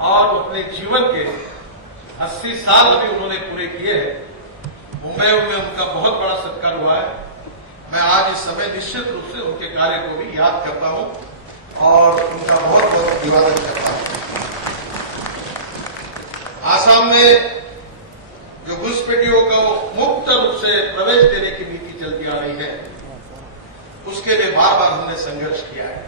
और अपने जीवन के 80 साल अभी उन्होंने पूरे किए हैं। मुंबई में उनका बहुत बड़ा सत्कार हुआ है। मैं आज इस समय निश्चित रूप से उनके कार्य को भी याद करता हूं और उनका बहुत बहुत अभिवादन करता हूं। आसाम में जो घुसपैठियों को मुक्त रूप से प्रवेश देने की नीति चलती आ रही है, उसके लिए बार बार हमने संघर्ष किया है।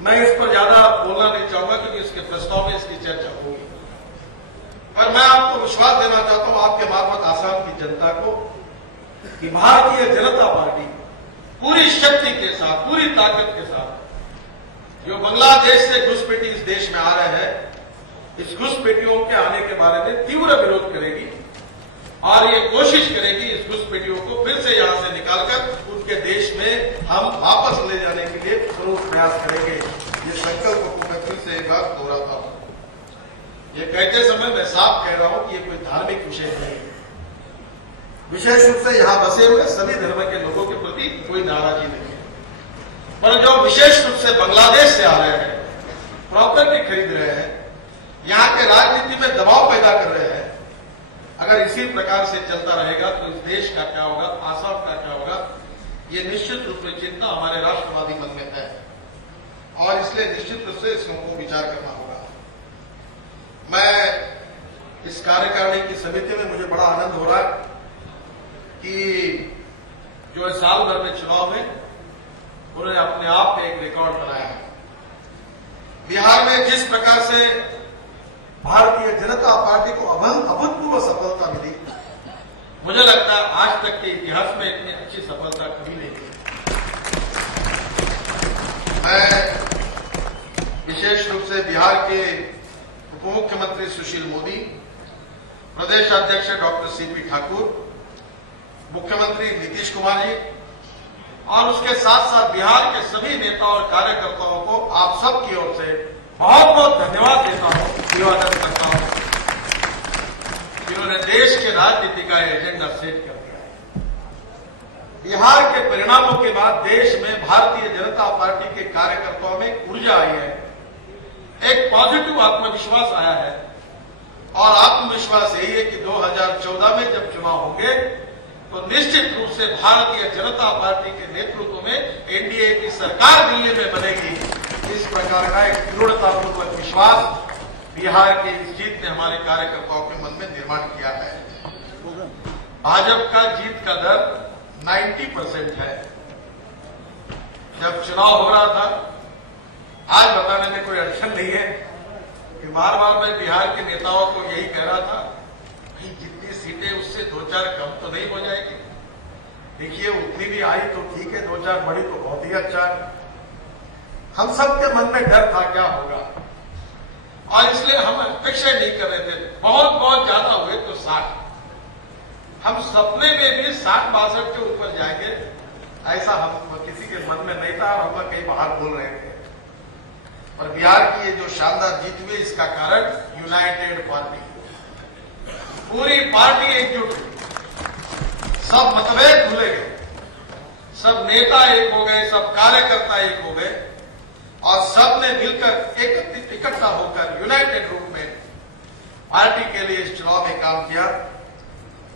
मैं इस पर ज्यादा बोलना नहीं चाहूंगा क्योंकि इसके प्रस्ताव में इसकी चर्चा होगी, पर मैं आपको विश्वास देना चाहता हूं आपके मार्फत आसाम की जनता को कि भारतीय जनता पार्टी पूरी शक्ति के साथ, पूरी ताकत के साथ जो बांग्लादेश से घुसपैठी इस देश में आ रहे हैं, इस घुसपैठियों के आने के बारे में तीव्र विरोध करेगी और ये कोशिश करेगी इस घुसपैठियों को फिर से यहां से निकालकर उनके देश में हम वापस ले जाने के लिए जरूर प्रयास करेंगे। ये संकल्प को मैं फिर से एक बार दोहराता हूं। ये कहते समय मैं साफ कह रहा हूं कि ये कोई धार्मिक विषय नहीं है। विशेष रूप से यहां बसे हुए सभी धर्म के लोगों के प्रति कोई नाराजगी नहीं है, पर जो विशेष रूप से बांग्लादेश से आ रहे हैं, प्रॉपर्टी खरीद रहे हैं, यहां के राजनीति में दबाव पैदा कर रहे हैं, अगर इसी प्रकार से चलता रहेगा तो इस देश का क्या होगा, आसाम का क्या होगा, ये निश्चित रूप से चिंता हमारे राष्ट्रवादी मन में है और इसलिए निश्चित रूप से इसको विचार करना होगा। मैं इस कार्यकारिणी की समिति में मुझे बड़ा आनंद हो रहा है कि जो साल भर में चुनाव में उन्होंने अपने आप में एक रिकॉर्ड बनाया है। बिहार में जिस प्रकार से भारतीय जनता पार्टी को अभूतपूर्व सफलता मिली, मुझे लगता है आज तक के इतिहास में इतनी अच्छी सफलता कभी नहीं मिली। मैं विशेष रूप से बिहार के उप मुख्यमंत्री सुशील मोदी, प्रदेश अध्यक्ष डॉक्टर सीपी ठाकुर, मुख्यमंत्री नीतीश कुमार जी और उसके साथ साथ बिहार के सभी नेता और कार्यकर्ताओं को आप सबकी ओर से बहुत बहुत धन्यवाद देता हूं, अभिवादन करता हूं, जिन्होंने देश के राजनीति का एजेंडा सेट कर दिया है। बिहार के परिणामों के बाद देश में भारतीय जनता पार्टी के कार्यकर्ताओं में ऊर्जा आई है, एक पॉजिटिव आत्मविश्वास आया है और आत्मविश्वास यही है कि 2014 में जब चुनाव होंगे तो निश्चित रूप से भारतीय जनता पार्टी के नेतृत्व में एनडीए की सरकार दिल्ली में बनेगी। इस प्रकार का एक दृढ़तापूर्वक विश्वास बिहार की इस जीत ने हमारे कार्यकर्ताओं के मन में निर्माण किया है। भाजपा का जीत का दर 90% है। जब चुनाव हो रहा था, आज बताने में कोई अड़चन नहीं है कि बार बार मैं बिहार के नेताओं को यही कह रहा था कि जितनी सीटें उससे 2-4 कम तो नहीं हो जाएगी। देखिए उतनी भी आई तो ठीक है, 2-4 बढ़ी तो बहुत ही अच्छा है। हम सबके मन में डर था क्या होगा और इसलिए हम अपेक्षा नहीं कर रहे थे। बहुत ज्यादा हुए तो 60, हम सपने में भी 60-62 के ऊपर जाएंगे ऐसा हम किसी के मन में नहीं था और हम कहीं बाहर बोल रहे थे। पर बिहार की ये जो शानदार जीत हुई, इसका कारण यूनाइटेड पार्टी, पूरी पार्टी एकजुट हुई, सब मतभेद भूले गए, सब नेता एक हो गए, सब कार्यकर्ता एक हो गए और सबने मिलकर इकट्ठा होकर यूनाइटेड रूप में पार्टी के लिए इस चुनाव में काम किया।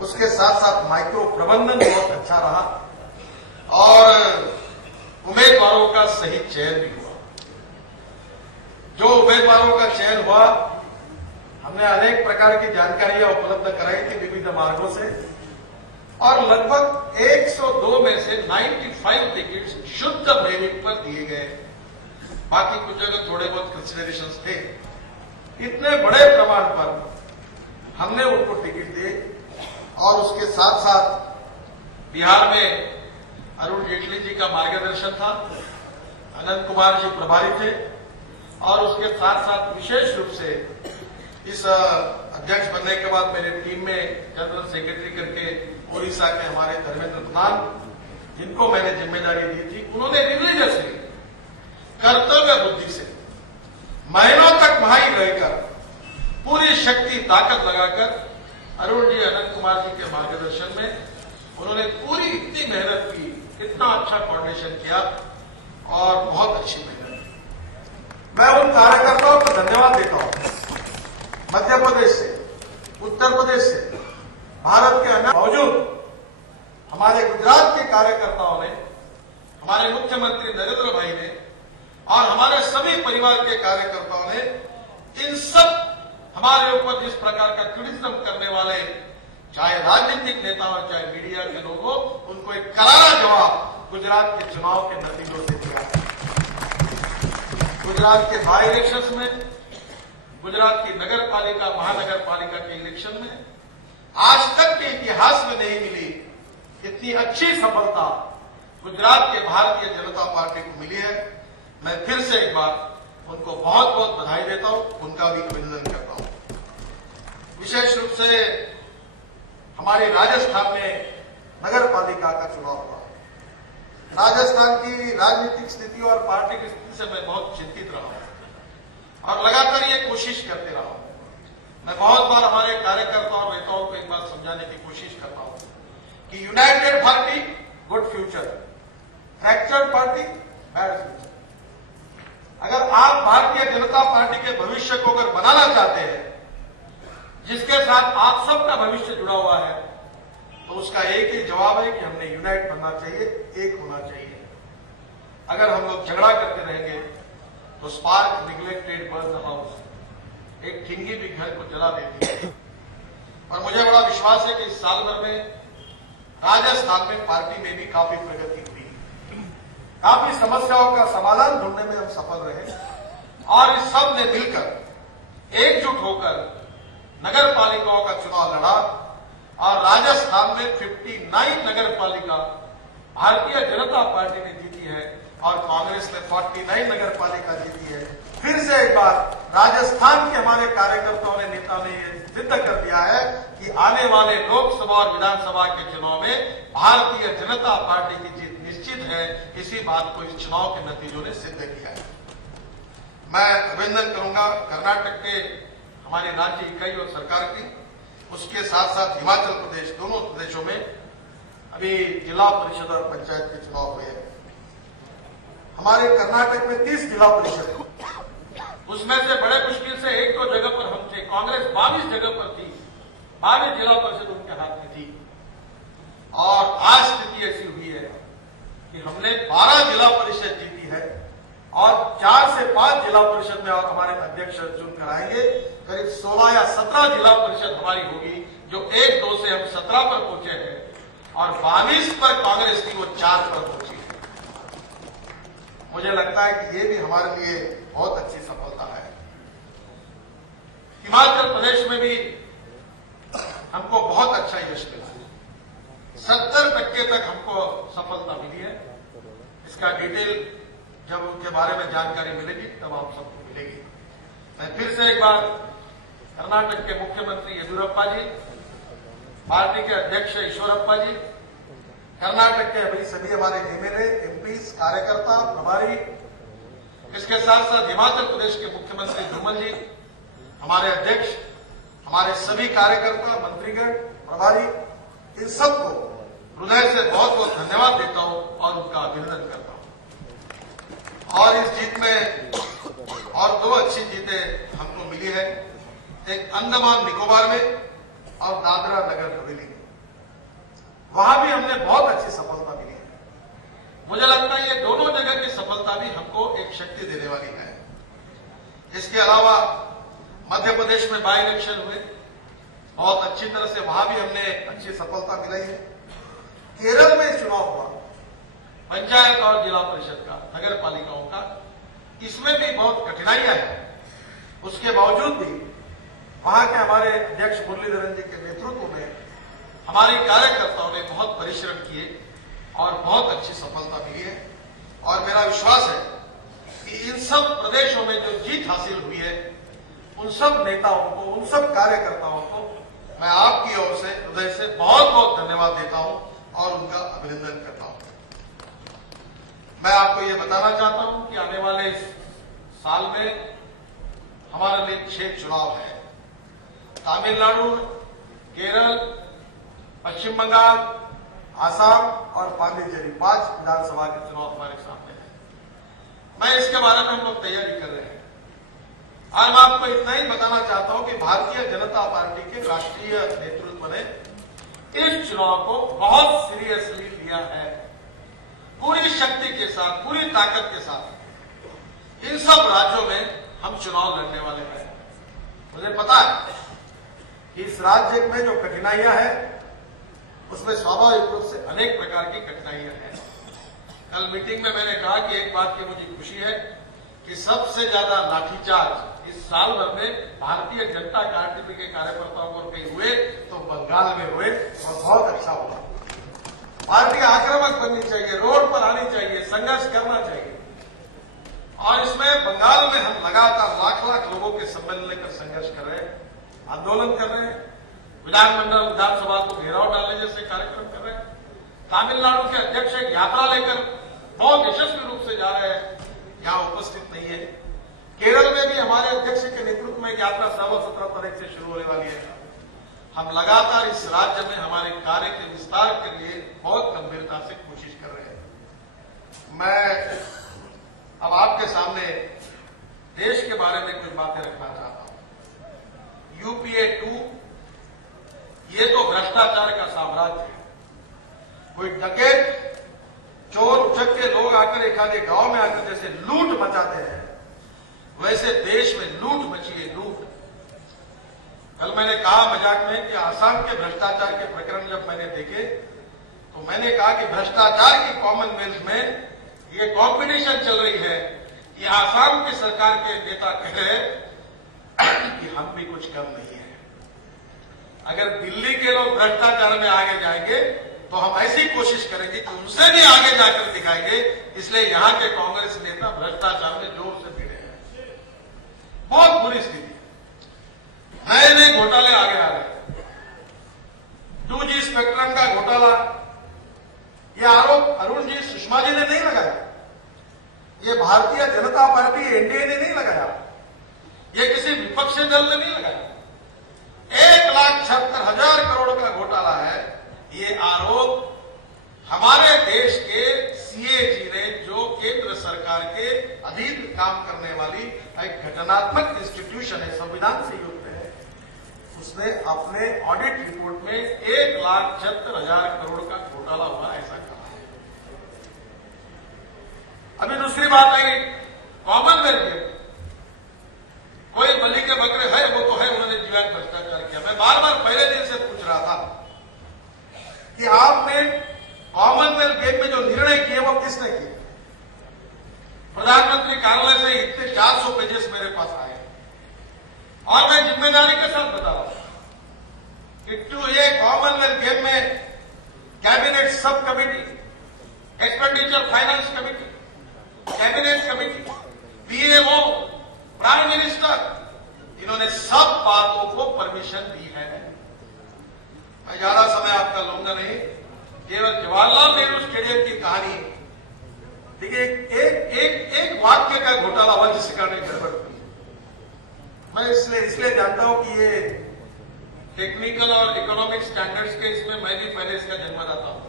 उसके साथ साथ माइक्रो प्रबंधन बहुत अच्छा रहा और उम्मीदवारों का सही चयन भी हुआ। जो उम्मीदवारों का चयन हुआ, हमने अनेक प्रकार की जानकारियां उपलब्ध कराई थी विभिन्न मार्गों से और लगभग 102 में से 95 टिकट शुद्ध मेरिट पर दिए गए। बाकी कुछ जगह थोड़े बहुत कंसिडरेशंस थे। इतने बड़े प्रमाण पर हमने उनको टिकट दिए और उसके साथ साथ बिहार में अरुण जेटली जी का मार्गदर्शन था, अनंत कुमार जी प्रभारी थे और उसके साथ साथ विशेष रूप से इस अध्यक्ष बनने के बाद मेरे टीम में जनरल सेक्रेटरी करके ओडिशा के हमारे धर्मेंद्र प्रधान, जिनको मैंने जिम्मेदारी दी थी, उन्होंने रिलीजियसली कर्तव्य बुद्धि से महीनों तक वहां ही रहकर पूरी शक्ति ताकत लगाकर अरुण जी, अनंत कुमार जी के मार्गदर्शन में उन्होंने पूरी इतनी मेहनत की, इतना अच्छा कोऑर्डिनेशन किया और बहुत अच्छी मेहनत की। मैं उन कार्यकर्ताओं को धन्यवाद देता हूं कार्यकर्ताओं ने इन सब हमारे ऊपर जिस प्रकार का क्रिटिसिज्म करने वाले चाहे राजनीतिक नेता हो चाहे मीडिया के लोग हो, उनको एक करारा जवाब गुजरात के चुनाव के नतीजों से दिया। गुजरात के बाई इलेक्शंस में, गुजरात की नगर पालिका महानगर पालिका के इलेक्शन में आज तक के इतिहास में नहीं मिली इतनी अच्छी सफलता गुजरात के भारतीय जनता पार्टी को मिली है। मैं फिर से एक बार उनको बहुत बहुत बधाई देता हूं, उनका भी अभिनंदन करता हूं। विशेष रूप से हमारे राजस्थान में नगर पालिका का चुनाव हुआ। राजस्थान की राजनीतिक स्थिति और पार्टी की स्थिति से मैं बहुत चिंतित रहा हूं और लगातार ये कोशिश करते रहा हूं। मैं बहुत बार हमारे कार्यकर्ताओं और नेताओं को एक बात समझाने की कोशिश करता हूं कि United party good future, fractured party bad future. अगर आप भारतीय जनता पार्टी के भविष्य को अगर बनाना चाहते हैं जिसके साथ आप सबका भविष्य जुड़ा हुआ है, तो उसका एक ही जवाब है कि हमने यूनाइट बनना चाहिए, एक होना चाहिए। अगर हम लोग झगड़ा करते रहेंगे तो spark neglected burn the house, एक ठिंगी भी घर को जला देती है। और मुझे बड़ा विश्वास है कि इस साल भर में राजस्थान में पार्टी में भी काफी प्रगति हुई, काफी समस्याओं का समाधान ढूंढने में हम सफल रहे और इस सब ने मिलकर एकजुट होकर नगर पालिकाओं का चुनाव लड़ा और राजस्थान में 59 नगर पालिका भारतीय जनता पार्टी ने जीती है और कांग्रेस ने 49 नगर पालिका जीती है। फिर से एक बार राजस्थान के हमारे कार्यकर्ताओं ने, नेता ने यह सिद्ध कर दिया है कि आने वाले लोकसभा और विधानसभा के चुनाव में भारतीय जनता पार्टी की जीत निश्चित है। इसी बात को इस चुनाव के नतीजों ने सिद्ध किया है। मैं अभिनंदन करूंगा कर्नाटक के हमारी राज्य इकाई और सरकार की, उसके साथ साथ हिमाचल प्रदेश, दोनों प्रदेशों में अभी जिला परिषद और पंचायत के चुनाव हुए हैं। हमारे कर्नाटक में 30 जिला परिषद है, उसमें से बड़े मुश्किल से एक दो जगह पर हम थे। कांग्रेस 22 जगह पर थी, 22 जिला परिषद उनके हाथ में थी और आज स्थिति ऐसी हुई है कि हमने 12 जिला परिषद जीती है और 4 से 5 जिला परिषद में हमारे अध्यक्ष चुनकर आएंगे। करीब 16 या 17 जिला परिषद हमारी होगी, जो 1-2 से हम 17 पर पहुंचे हैं और 22 पर कांग्रेस की वो 4 पर पहुंची है। मुझे लगता है कि ये भी हमारे लिए बहुत अच्छी सफलता है। हिमाचल प्रदेश में भी हमको बहुत अच्छा यश मिला है, 70% तक हमको सफलता मिली है। इसका डिटेल जब उनके बारे में जानकारी मिलेगी तब आप सबको मिलेगी। मैं फिर से एक बार कर्नाटक के मुख्यमंत्री येदियुरप्पा जी, पार्टी के अध्यक्ष ईश्वरप्पा जी, कर्नाटक के अभी सभी हमारे एमएलए, एमपीज, कार्यकर्ता, प्रभारी, इसके साथ साथ हिमाचल प्रदेश के मुख्यमंत्री धूमल जी, हमारे अध्यक्ष, हमारे सभी कार्यकर्ता, मंत्रीगण, प्रभारी, इन सबको हृदय से बहुत बहुत धन्यवाद देता हूं और उनका अभिनंदन करता हूं। और इस जीत में और 2 अच्छी जीतें हमको मिली है, एक अंडमान निकोबार में और दादरा नगर हवेली में। वहां भी हमने बहुत अच्छी सफलता मिली है। मुझे लगता है ये दोनों जगह की सफलता भी हमको एक शक्ति देने वाली है। इसके अलावा मध्य प्रदेश में बाई इलेक्शन हुए, बहुत अच्छी तरह से वहां भी हमने अच्छी सफलता मिलाई है। केरल में चुनाव हुआ पंचायत और जिला परिषद का, नगर पालिकाओं का, इसमें भी बहुत कठिनाइयां हैं। उसके बावजूद भी वहां के हमारे अध्यक्ष मुरलीधरन जी के नेतृत्व में हमारे कार्यकर्ताओं ने बहुत परिश्रम किए और बहुत अच्छी सफलता मिली है। और मेरा विश्वास है कि इन सब प्रदेशों में जो जीत हासिल हुई है, उन सब नेताओं को, उन सब कार्यकर्ताओं को मैं आपकी ओर से हृदय से बहुत बहुत धन्यवाद देता हूं और उनका अभिनंदन करता हूं। मैं आपको ये बताना चाहता हूं कि आने वाले इस साल में हमारे लिए 6 चुनाव है। तमिलनाडु, केरल, पश्चिम बंगाल, आसाम और पांडिचेरी, 5 विधानसभा के चुनाव हमारे सामने हैं। मैं इसके बारे में हम लोग तैयारी कर रहे हैं। आज मैं आपको इतना ही बताना चाहता हूं कि भारतीय जनता पार्टी के राष्ट्रीय नेतृत्व ने इस चुनाव को बहुत सीरियसली लिया है, पूरी शक्ति के साथ, पूरी ताकत के साथ। इन सब राज्यों में हम चुनाव लड़ने वाले हैं। मुझे पता है कि इस राज्य में जो कठिनाइयां हैं उसमें स्वाभाविक रूप से अनेक प्रकार की कठिनाइयां हैं। कल मीटिंग में मैंने कहा कि एक बात की मुझे खुशी है कि सबसे ज्यादा लाठीचार्ज इस साल भर में भारतीय जनता पार्टी के कार्यकर्ताओं को कहीं हुए तो बंगाल में हुए और बहुत अच्छा हुआ। पार्टी आक्रामक बननी चाहिए, रोड पर आनी चाहिए, संघर्ष करना चाहिए। और इसमें बंगाल में हम लगातार लाख लाख लोगों के सम्मेलन लेकर संघर्ष कर रहे हैं, आंदोलन कर रहे हैं, विधानसभा को घेराव डालने जैसे कार्यक्रम कर रहे हैं। तमिलनाडु के अध्यक्ष एक यात्रा लेकर बहुत यशस्वी रूप से जा रहे हैं, यहां उपस्थित नहीं है। केरल में भी हमारे अध्यक्ष के नेतृत्व में यात्रा 16-17 तारीख से शुरू होने वाली है। हम लगातार इस राज्य में हमारे कार्य के विस्तार के लिए बहुत गंभीरता से कोशिश कर रहे हैं। मैं अब आपके सामने देश के बारे में कुछ बातें रखना चाहता हूं। यूपीए 2 ये तो भ्रष्टाचार का साम्राज्य है। कोई डकैत, चोर उचक के लोग आकर एक आधे गांव में आकर जैसे लूट मचाते हैं, वैसे देश में लूट मची है, लूट। कल मैंने कहा मजाक में कि आसाम के भ्रष्टाचार के प्रकरण जब मैंने देखे तो मैंने कहा कि भ्रष्टाचार की कॉमनवेल्थ में ये कॉम्पिटिशन चल रही है कि आसाम की सरकार के नेता कह रहे कि हम भी कुछ कम नहीं है। अगर दिल्ली के लोग भ्रष्टाचार में आगे जाएंगे तो हम ऐसी कोशिश करेंगे कि उनसे भी आगे जाकर दिखाएंगे। इसलिए यहां के कांग्रेस नेता भ्रष्टाचार में जोर से भिड़े हैं। बहुत बुरी स्थिति है। नए नए घोटाले आगे आ रहे। 2G स्पेक्ट्रम का घोटाला, ये आरोप अरुण जी, सुषमा जी ने नहीं लगाया, ये भारतीय जनता पार्टी एनडीए ने नहीं लगाया, ये किसी विपक्षी दल ने नहीं लगाया। 1,76,000 करोड़ का घोटाला है। ये आरोप हमारे देश के सीएजी ने, जो केंद्र सरकार के अधीन काम करने वाली एक घटनात्मक इंस्टीट्यूशन है, संविधान से युक्त है, उसने अपने ऑडिट रिपोर्ट में 1,76,000 करोड़ का घोटाला हुआ ऐसा कहा है। अभी दूसरी बात आई कॉमनवेल्थ गेम। कोई बलि के बकरे है, वो तो है, उन्होंने जीवन भ्रष्टाचार किया। मैं बार बार पहले दिन से पूछ रहा था कि आपने कॉमनवेल्थ गेम में जो निर्णय किए वो किसने किए? प्रधानमंत्री कार्यालय से इतने 400 पेजेस मेरे पास आए और मैं जिम्मेदारी के साथ बता रहा हूं कि ये कॉमनवेल्थ गेम में cabinet sub committee, expenditure finance committee, cabinet committee, PMO, prime minister, इन्होंने सब बातों को परमिशन दी है। मैं ज्यादा समय आपका लूंगा नहीं, केवल जवाहरलाल नेहरू स्टेडियम की कहानी देखिए। एक वाक्य का घोटाला हुआ जिसके कारण गड़बड़ हुई। मैं इसलिए जानता हूं कि ये टेक्निकल और इकोनॉमिक स्टैंडर्ड्स के इसमें मैं भी पहले इसका जन्मदाता हूं,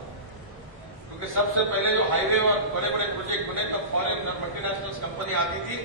क्योंकि सबसे पहले जो हाईवे और बड़े बड़े प्रोजेक्ट बने तब फॉरेन मल्टीनेशनल कंपनी आती थी